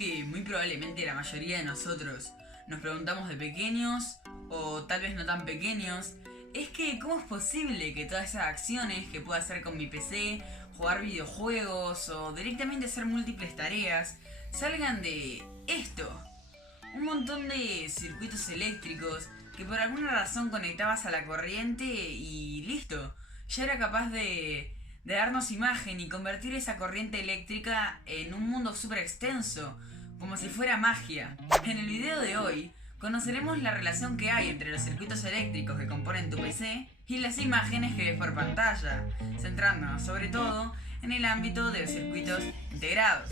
que muy probablemente la mayoría de nosotros nos preguntamos de pequeños, o tal vez no tan pequeños, es que ¿cómo es posible que todas esas acciones que puedo hacer con mi PC, jugar videojuegos o directamente hacer múltiples tareas, salgan de esto? Un montón de circuitos eléctricos que por alguna razón conectabas a la corriente y listo. Ya era capaz de darnos imagen y convertir esa corriente eléctrica en un mundo súper extenso, como si fuera magia. En el video de hoy conoceremos la relación que hay entre los circuitos eléctricos que componen tu PC y las imágenes que ves por pantalla, centrándonos sobre todo en el ámbito de los circuitos integrados.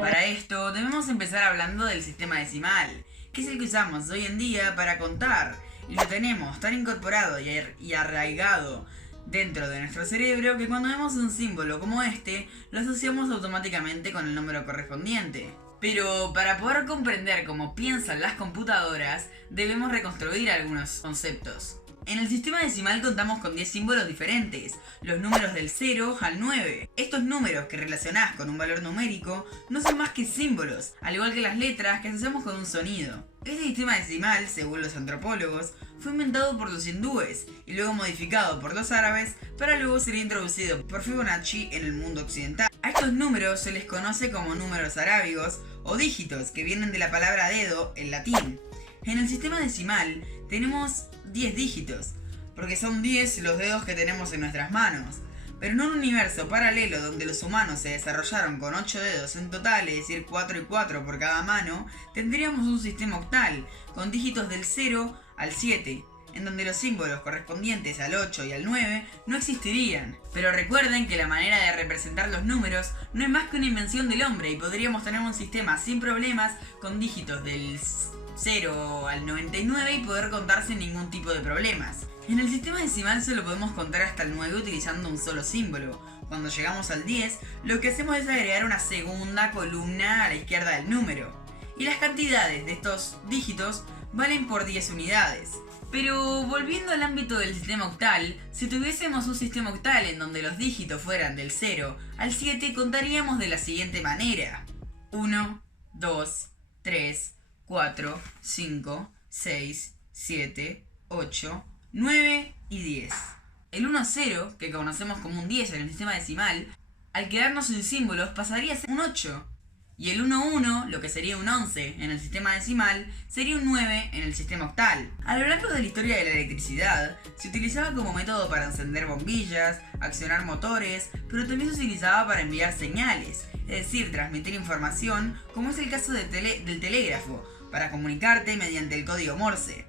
Para esto debemos empezar hablando del sistema decimal, que es el que usamos hoy en día para contar, y lo tenemos tan incorporado y arraigado dentro de nuestro cerebro que cuando vemos un símbolo como este, lo asociamos automáticamente con el número correspondiente. Pero para poder comprender cómo piensan las computadoras, debemos reconstruir algunos conceptos. En el sistema decimal contamos con 10 símbolos diferentes, los números del 0 al 9. Estos números que relacionás con un valor numérico no son más que símbolos, al igual que las letras que asociamos con un sonido. Este sistema decimal, según los antropólogos, fue inventado por los hindúes y luego modificado por los árabes para luego ser introducido por Fibonacci en el mundo occidental. A estos números se les conoce como números arábigos o dígitos, que vienen de la palabra dedo en latín. En el sistema decimal tenemos 10 dígitos, porque son 10 los dedos que tenemos en nuestras manos. Pero en un universo paralelo donde los humanos se desarrollaron con 8 dedos en total, es decir 4 y 4 por cada mano, tendríamos un sistema octal, con dígitos del 0 al 7, en donde los símbolos correspondientes al 8 y al 9 no existirían. Pero recuerden que la manera de representar los números no es más que una invención del hombre y podríamos tener un sistema sin problemas con dígitos del 0 al 99 y poder contar sin ningún tipo de problemas. En el sistema decimal solo podemos contar hasta el 9 utilizando un solo símbolo. Cuando llegamos al 10, lo que hacemos es agregar una segunda columna a la izquierda del número. Y las cantidades de estos dígitos valen por 10 unidades. Pero volviendo al ámbito del sistema octal, si tuviésemos un sistema octal en donde los dígitos fueran del 0 al 7, contaríamos de la siguiente manera: 1, 2, 3, 4, 5, 6, 7, 8, 9 y 10. El 1-0, que conocemos como un 10 en el sistema decimal, al quedarnos sin símbolos pasaría a ser un 8. Y el 1-1, lo que sería un 11 en el sistema decimal, sería un 9 en el sistema octal. A lo largo de la historia de la electricidad, se utilizaba como método para encender bombillas, accionar motores, pero también se utilizaba para enviar señales, es decir, transmitir información, como es el caso del telégrafo, para comunicarte mediante el código Morse.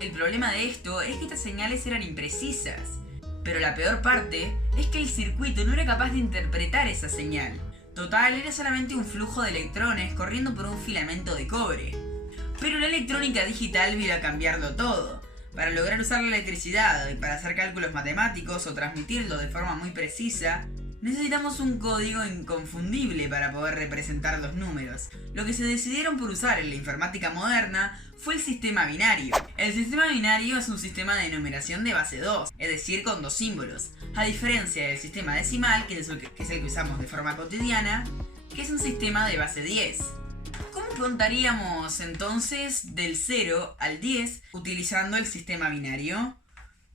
El problema de esto es que estas señales eran imprecisas, pero la peor parte es que el circuito no era capaz de interpretar esa señal. Total, era solamente un flujo de electrones corriendo por un filamento de cobre. Pero la electrónica digital vino a cambiarlo todo. Para lograr usar la electricidad y para hacer cálculos matemáticos o transmitirlo de forma muy precisa, necesitamos un código inconfundible para poder representar los números. Lo que se decidieron por usar en la informática moderna fue el sistema binario. El sistema binario es un sistema de numeración de base 2, es decir, con 2 símbolos, a diferencia del sistema decimal, que es el que usamos de forma cotidiana, que es un sistema de base 10. ¿Cómo contaríamos entonces del 0 al 10 utilizando el sistema binario?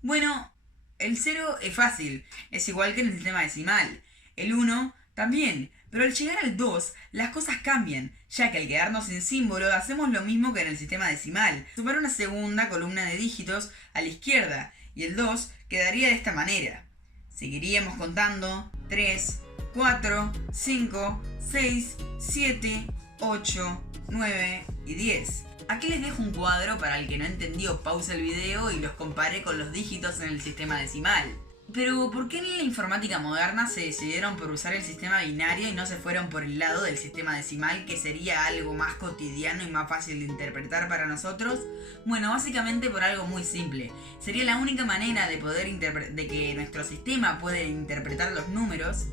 Bueno, el 0 es fácil, es igual que en el sistema decimal. El 1 también, pero al llegar al 2 las cosas cambian, ya que al quedarnos sin símbolo hacemos lo mismo que en el sistema decimal, sumar una segunda columna de dígitos a la izquierda, y el 2 quedaría de esta manera. Seguiríamos contando 3, 4, 5, 6, 7, 8, 9 y 10. Aquí les dejo un cuadro para el que no entendió, pausa el video y los compare con los dígitos en el sistema decimal. Pero ¿por qué en la informática moderna se decidieron por usar el sistema binario y no se fueron por el lado del sistema decimal, que sería algo más cotidiano y más fácil de interpretar para nosotros? Bueno, básicamente por algo muy simple. Sería la única manera de que nuestro sistema puede interpretar los números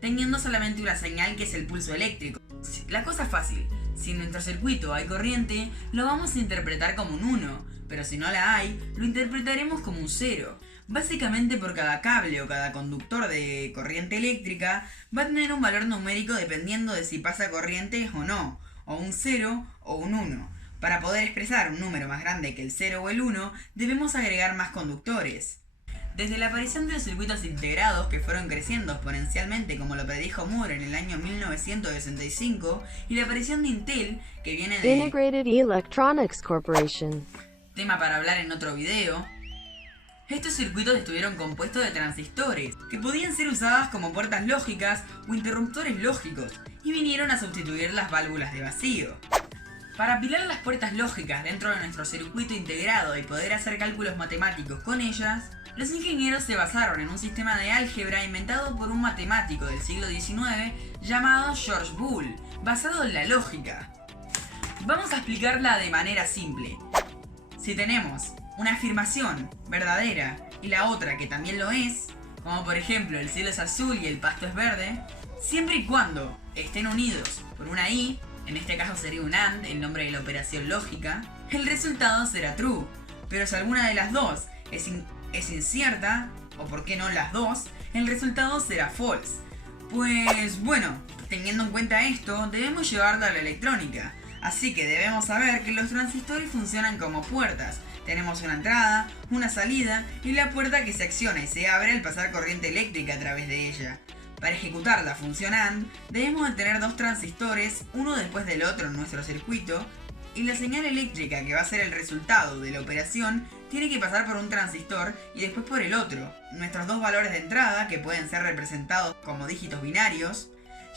teniendo solamente una señal, que es el pulso eléctrico. La cosa es fácil. Si en nuestro circuito hay corriente, lo vamos a interpretar como un 1, pero si no la hay, lo interpretaremos como un 0. Básicamente por cada cable o cada conductor de corriente eléctrica va a tener un valor numérico dependiendo de si pasa corriente o no, o un 0 o un 1. Para poder expresar un número más grande que el 0 o el 1, debemos agregar más conductores. Desde la aparición de los circuitos integrados, que fueron creciendo exponencialmente como lo predijo Moore en el año 1965, y la aparición de Intel, que viene de Integrated Electronics Corporation, tema para hablar en otro video, estos circuitos estuvieron compuestos de transistores, que podían ser usadas como puertas lógicas o interruptores lógicos, y vinieron a sustituir las válvulas de vacío. Para apilar las puertas lógicas dentro de nuestro circuito integrado y poder hacer cálculos matemáticos con ellas, los ingenieros se basaron en un sistema de álgebra inventado por un matemático del siglo XIX llamado George Boole, basado en la lógica. Vamos a explicarla de manera simple. Si tenemos una afirmación verdadera y la otra que también lo es, como por ejemplo el cielo es azul y el pasto es verde, siempre y cuando estén unidos por una i, en este caso sería un AND, el nombre de la operación lógica, el resultado será true. Pero si alguna de las dos es incierta, o por qué no las dos, el resultado será false. Pues bueno, teniendo en cuenta esto, debemos llevarlo a la electrónica. Así que debemos saber que los transistores funcionan como puertas. Tenemos una entrada, una salida y la puerta que se acciona y se abre al pasar corriente eléctrica a través de ella. Para ejecutar la función AND, debemos de tener dos transistores, uno después del otro en nuestro circuito, y la señal eléctrica que va a ser el resultado de la operación tiene que pasar por un transistor y después por el otro. Nuestros dos valores de entrada, que pueden ser representados como dígitos binarios,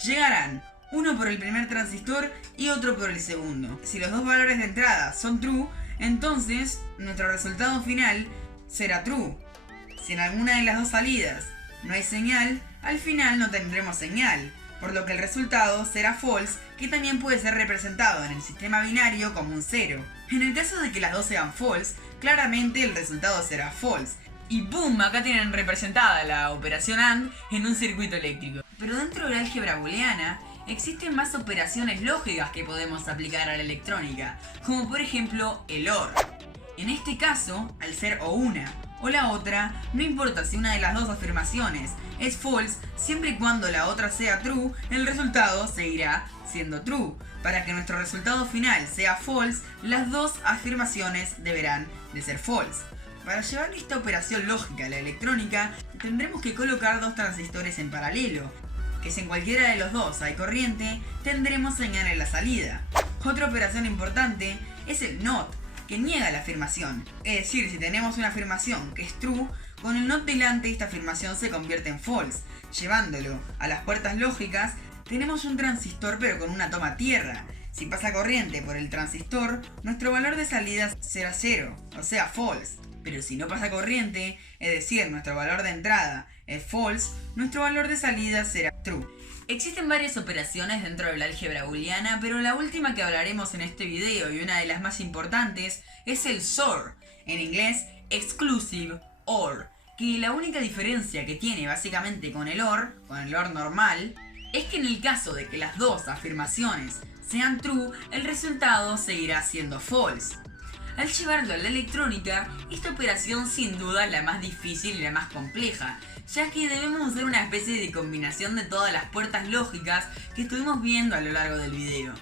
llegarán uno por el primer transistor y otro por el segundo. Si los dos valores de entrada son true, entonces nuestro resultado final será true. Si en alguna de las dos salidas no hay señal, al final no tendremos señal, por lo que el resultado será false, que también puede ser representado en el sistema binario como un 0. En el caso de que las dos sean false, claramente el resultado será false. Y ¡boom! Acá tienen representada la operación AND en un circuito eléctrico. Pero dentro de la álgebra booleana, existen más operaciones lógicas que podemos aplicar a la electrónica, como por ejemplo el OR. En este caso, al ser o una o la otra, no importa si una de las dos afirmaciones es false, siempre y cuando la otra sea true, el resultado seguirá siendo true. Para que nuestro resultado final sea false, las dos afirmaciones deberán de ser false. Para llevar esta operación lógica a la electrónica, tendremos que colocar dos transistores en paralelo, que si en cualquiera de los dos hay corriente, tendremos señal en la salida. Otra operación importante es el NOT, que niega la afirmación. Es decir, si tenemos una afirmación que es true, con el NOT delante esta afirmación se convierte en false. Llevándolo a las puertas lógicas, tenemos un transistor pero con una toma tierra. Si pasa corriente por el transistor, nuestro valor de salida será 0, o sea false. Pero si no pasa corriente, es decir, nuestro valor de entrada es false, nuestro valor de salida será true. Existen varias operaciones dentro de la álgebra booleana, pero la última que hablaremos en este video y una de las más importantes es el XOR, en inglés Exclusive OR, que la única diferencia que tiene básicamente con el OR normal, es que en el caso de que las dos afirmaciones sean true, el resultado seguirá siendo false. Al llevarlo a la electrónica, esta operación sin duda es la más difícil y la más compleja, ya que debemos hacer una especie de combinación de todas las puertas lógicas que estuvimos viendo a lo largo del video.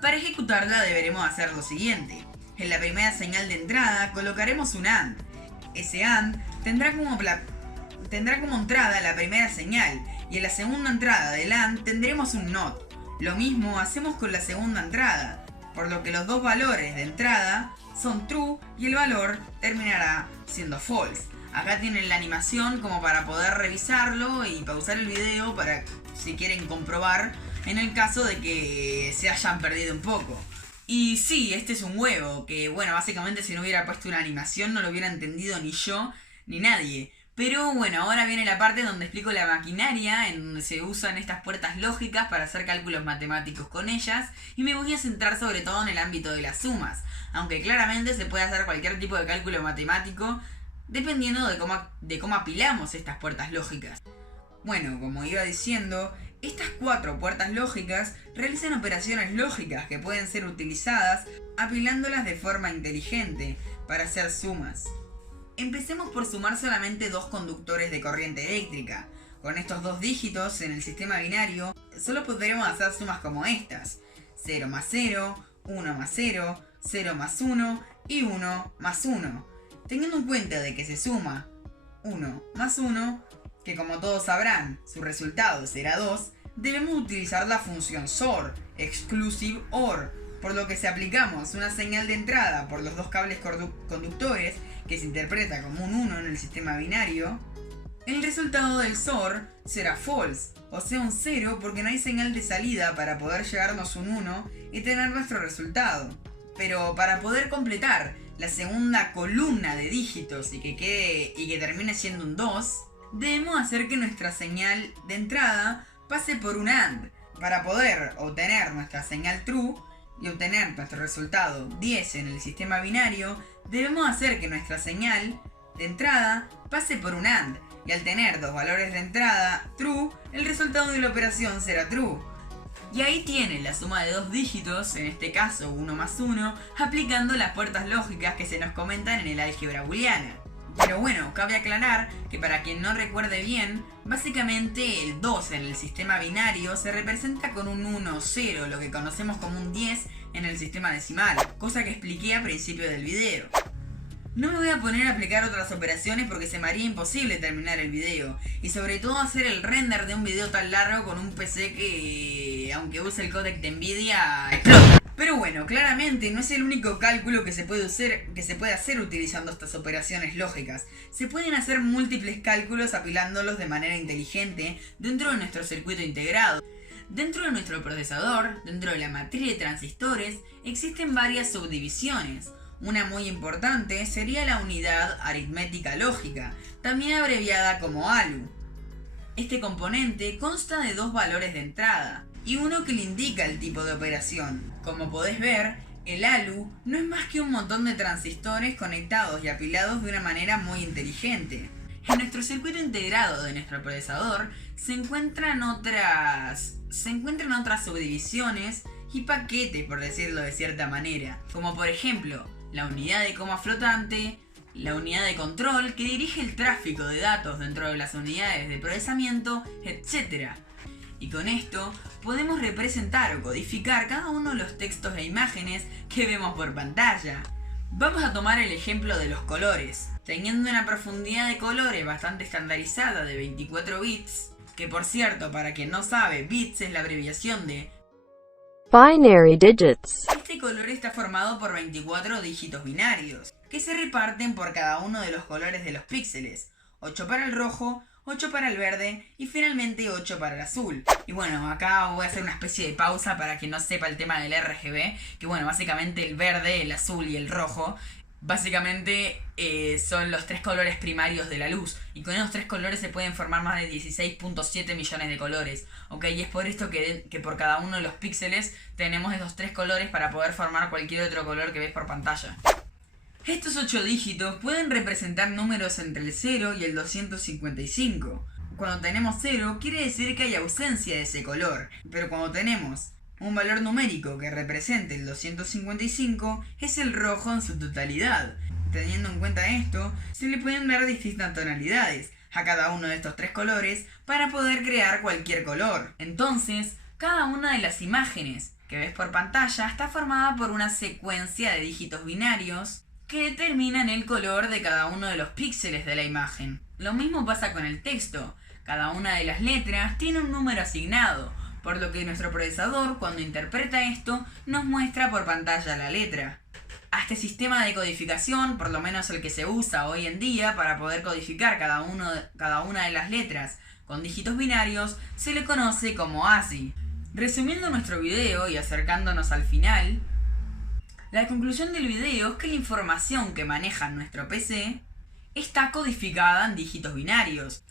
Para ejecutarla deberemos hacer lo siguiente. En la primera señal de entrada colocaremos un AND. Ese AND tendrá como entrada la primera señal, y en la segunda entrada del AND tendremos un NOT. Lo mismo hacemos con la segunda entrada, por lo que los dos valores de entrada son true y el valor terminará siendo false. Acá tienen la animación como para poder revisarlo y pausar el video para si quieren comprobar en el caso de que se hayan perdido un poco. Y sí, este es un huevo, que bueno, básicamente si no hubiera puesto una animación no lo hubiera entendido ni yo ni nadie. Pero bueno, ahora viene la parte donde explico la maquinaria, en donde se usan estas puertas lógicas para hacer cálculos matemáticos con ellas, y me voy a centrar sobre todo en el ámbito de las sumas, aunque claramente se puede hacer cualquier tipo de cálculo matemático dependiendo de cómo apilamos estas puertas lógicas. Bueno, como iba diciendo, estas cuatro puertas lógicas realizan operaciones lógicas que pueden ser utilizadas apilándolas de forma inteligente para hacer sumas. Empecemos por sumar solamente dos conductores de corriente eléctrica. Con estos dos dígitos en el sistema binario, solo podremos hacer sumas como estas: 0 más 0, 1 más 0, 0 más 1 y 1 más 1. Teniendo en cuenta de que se suma 1 más 1, que como todos sabrán, su resultado será 2, debemos utilizar la función SOR, Exclusive OR, por lo que si aplicamos una señal de entrada por los dos cables conductores, que se interpreta como un 1 en el sistema binario, el resultado del SOR será false, o sea un 0, porque no hay señal de salida para poder llegarnos un 1 y tener nuestro resultado. Pero para poder completar la segunda columna de dígitos y que termine siendo un 2, debemos hacer que nuestra señal de entrada pase por un AND. Para poder obtener nuestra señal true y obtener nuestro resultado 10 en el sistema binario, debemos hacer que nuestra señal de entrada pase por un AND. Y al tener dos valores de entrada true, el resultado de la operación será true. Y ahí tiene la suma de dos dígitos, en este caso 1 más 1, aplicando las puertas lógicas que se nos comentan en el álgebra booleana. Pero bueno, cabe aclarar que para quien no recuerde bien, básicamente el 2 en el sistema binario se representa con un 1, 0, lo que conocemos como un 10 en el sistema decimal, cosa que expliqué al principio del video. No me voy a poner a aplicar otras operaciones porque se me haría imposible terminar el video, y sobre todo hacer el render de un video tan largo con un PC que, aunque use el códec de Nvidia, explota. Pero bueno, claramente no es el único cálculo que se puede hacer utilizando estas operaciones lógicas. Se pueden hacer múltiples cálculos apilándolos de manera inteligente dentro de nuestro circuito integrado. Dentro de nuestro procesador, dentro de la matriz de transistores, existen varias subdivisiones. Una muy importante sería la unidad aritmética lógica, también abreviada como ALU. Este componente consta de dos valores de entrada y uno que le indica el tipo de operación. Como podés ver, el ALU no es más que un montón de transistores conectados y apilados de una manera muy inteligente. En nuestro circuito integrado de nuestro procesador se encuentran otras subdivisiones y paquetes, por decirlo de cierta manera, como por ejemplo la unidad de coma flotante, la unidad de control que dirige el tráfico de datos dentro de las unidades de procesamiento, etc. Y con esto podemos representar o codificar cada uno de los textos e imágenes que vemos por pantalla. Vamos a tomar el ejemplo de los colores. Teniendo una profundidad de colores bastante estandarizada de 24 bits, que por cierto, para quien no sabe, bits es la abreviación de Binary digits. Este color está formado por 24 dígitos binarios, que se reparten por cada uno de los colores de los píxeles: 8 para el rojo, 8 para el verde y finalmente 8 para el azul. Y bueno, acá voy a hacer una especie de pausa para quien no sepa el tema del RGB, que bueno, básicamente el verde, el azul y el rojo básicamente son los tres colores primarios de la luz, y con esos tres colores se pueden formar más de 16.7 millones de colores, ¿ok? Y es por esto que por cada uno de los píxeles tenemos esos tres colores para poder formar cualquier otro color que ves por pantalla. Estos 8 dígitos pueden representar números entre el 0 y el 255. Cuando tenemos 0 quiere decir que hay ausencia de ese color, pero cuando tenemos un valor numérico que represente el 255 es el rojo en su totalidad. Teniendo en cuenta esto, se le pueden dar distintas tonalidades a cada uno de estos tres colores para poder crear cualquier color. Entonces, cada una de las imágenes que ves por pantalla está formada por una secuencia de dígitos binarios que determinan el color de cada uno de los píxeles de la imagen. Lo mismo pasa con el texto. Cada una de las letras tiene un número asignado, por lo que nuestro procesador, cuando interpreta esto, nos muestra por pantalla la letra. A este sistema de codificación, por lo menos el que se usa hoy en día para poder codificar cada una de las letras con dígitos binarios, se le conoce como ASCII. Resumiendo nuestro video y acercándonos al final, la conclusión del video es que la información que maneja nuestro PC está codificada en dígitos binarios.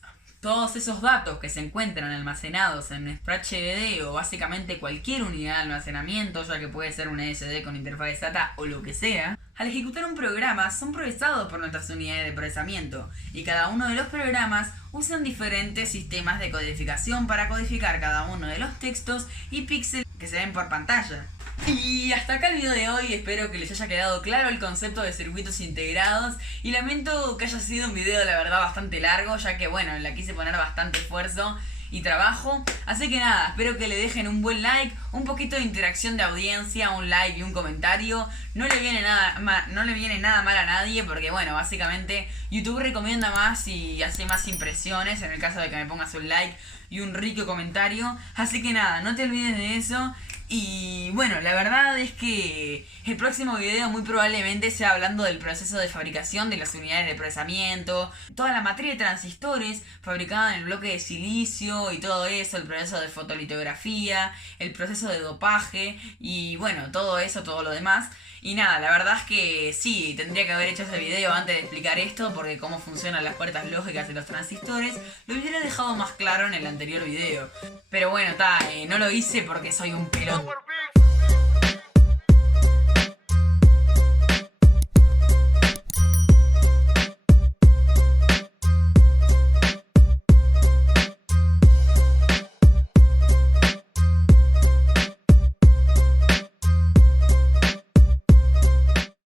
Todos esos datos que se encuentran almacenados en nuestro HDD o básicamente cualquier unidad de almacenamiento, ya que puede ser una SD con interfaz SATA o lo que sea, al ejecutar un programa son procesados por nuestras unidades de procesamiento, y cada uno de los programas usan diferentes sistemas de codificación para codificar cada uno de los textos y píxeles que se ven por pantalla. Y hasta acá el video de hoy, espero que les haya quedado claro el concepto de circuitos integrados y lamento que haya sido un video la verdad bastante largo, ya que bueno, le quise poner bastante esfuerzo y trabajo, así que nada, espero que le dejen un buen like, un poquito de interacción de audiencia, un like y un comentario. No le viene nada mal a nadie, porque bueno, básicamente YouTube recomienda más y hace más impresiones en el caso de que me pongas un like y un rico comentario, así que nada, no te olvides de eso. Y bueno, la verdad es que el próximo video muy probablemente sea hablando del proceso de fabricación de las unidades de procesamiento, toda la materia de transistores fabricada en el bloque de silicio y todo eso, el proceso de fotolitografía, el proceso de dopaje y bueno, todo eso, todo lo demás. Y nada, la verdad es que sí, tendría que haber hecho ese video antes de explicar esto, porque cómo funcionan las puertas lógicas de los transistores, lo hubiera dejado más claro en el anterior video. Pero bueno, no lo hice porque soy un pelón.